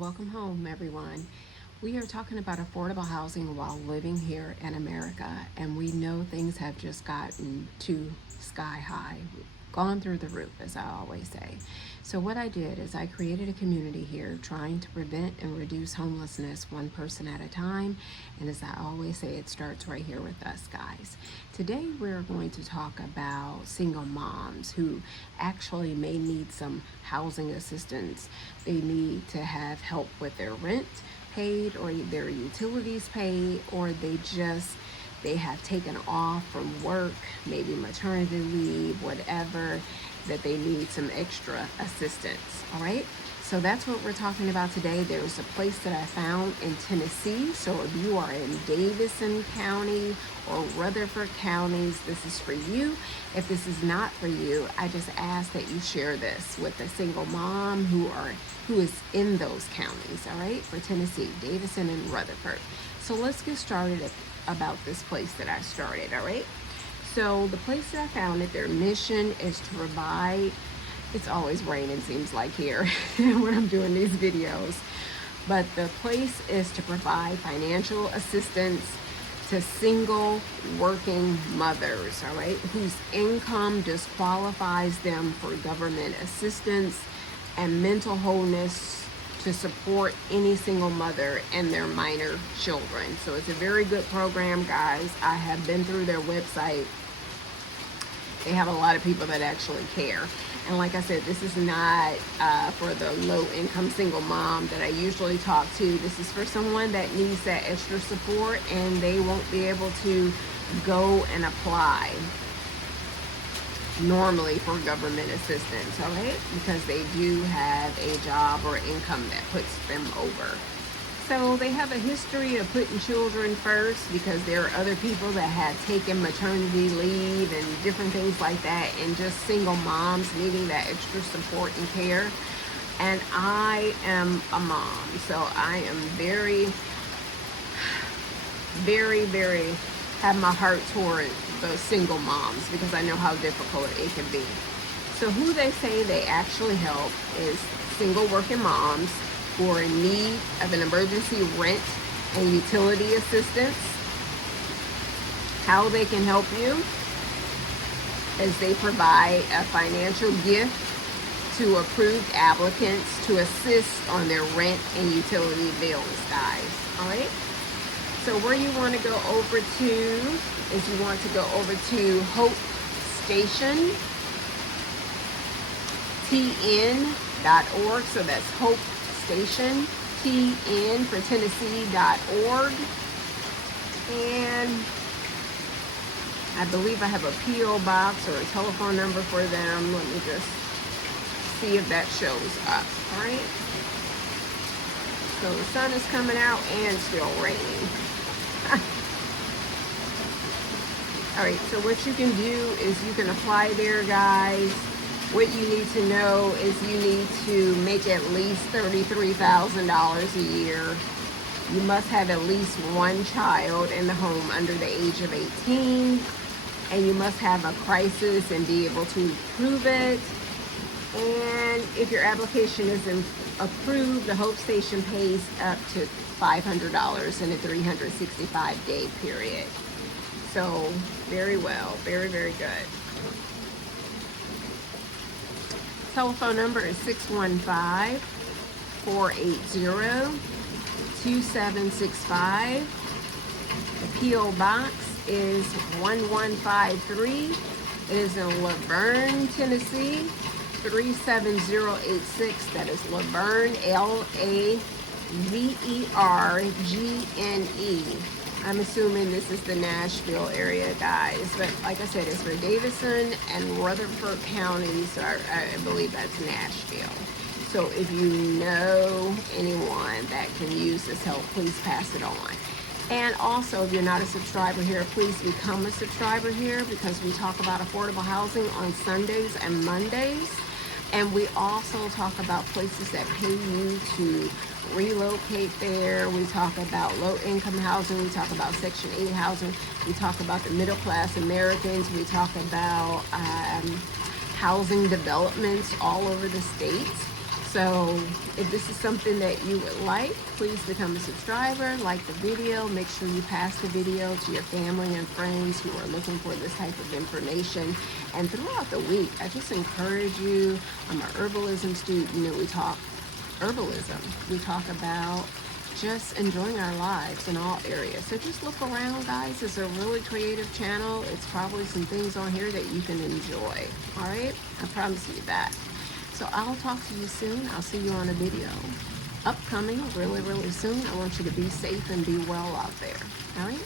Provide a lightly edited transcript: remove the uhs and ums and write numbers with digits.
Welcome home, everyone. We are talking about affordable housing while living here in America, and we know things have just gotten to sky high, gone through the roof, as I always say. So, what I did is I created a community here trying to prevent and reduce homelessness one person at a time. And as I always say, it starts right here with us, guys. Today, we're going to talk about single moms who actually may need some housing assistance. They need to have help with their rent paid or their utilities paid, or they have taken off from work, maybe maternity leave, whatever, that they need some extra assistance. All right, so that's what we're talking about today. There's a place that I found in Tennessee. So if you are in Davidson County or Rutherford counties, this is for you. If this is not for you, I just ask that you share this with a single mom who is in those counties. All right, for Tennessee, Davidson and Rutherford. So let's get started about this place that I started. All right, so the place that I found, their mission is to provide, it's always raining seems like here when I'm doing these videos, but the place is to provide financial assistance to single working mothers, all right, whose income disqualifies them for government assistance and mental wholeness to support any single mother and their minor children. So it's a very good program, guys. I have been through their website. They have a lot of people that actually care. And like I said, this is not for the low-income single mom that I usually talk to. This is for someone that needs that extra support and they won't be able to go and apply normally for government assistance, all right, because they do have a job or income that puts them over. So they have a history of putting children first because there are other people that have taken maternity leave and different things like that, and just single moms needing that extra support and care. And I am a mom, so I am very have my heart toward the single moms because I know how difficult it can be. So who they say they actually help is single working moms who are in need of an emergency rent and utility assistance. How they can help you is they provide a financial gift to approved applicants to assist on their rent and utility bills, guys. All right. So where you want to go over to is you want to go over to Hope Station, TN.org. So that's Hope Station, TN for Tennessee.org. And I believe I have a P.O. box or a telephone number for them. Let me just see if that shows up. All right. So the sun is coming out and still raining. All right, so what you can do is you can apply there, guys. What you need to know is you need to make at least $33,000 a year. You must have at least one child in the home under the age of 18, and you must have a crisis and be able to prove it. And if your application isn't approved, the Hope Station pays up to $500 in a 365-day period. So very well, very good. Telephone number is 615-480-2765. The P.O. box is 1153. It is in Laverne, Tennessee, 37086. That is Laverne, Lavergne. I'm assuming this is the Nashville area, guys. But like I said, it's for Davidson and Rutherford counties. So I believe that's Nashville. So if you know anyone that can use this help, please pass it on. And also, if you're not a subscriber here, please become a subscriber here because we talk about affordable housing on Sundays and Mondays. And we also talk about places that pay you to relocate there. We talk about low-income housing. We talk about Section 8 housing. We talk about the middle-class Americans. We talk about housing developments all over the states. So if this is something that you would like, please become a subscriber, like the video, make sure you pass the video to your family and friends who are looking for this type of information. And throughout the week, I just encourage you, I'm an herbalism student, you know, we talk herbalism. We talk about just enjoying our lives in all areas. So just look around, guys. It's a really creative channel. It's probably some things on here that you can enjoy. All right? I promise you that. So I'll talk to you soon. I'll see you on a video upcoming really, really soon. I want you to be safe and be well out there. All right?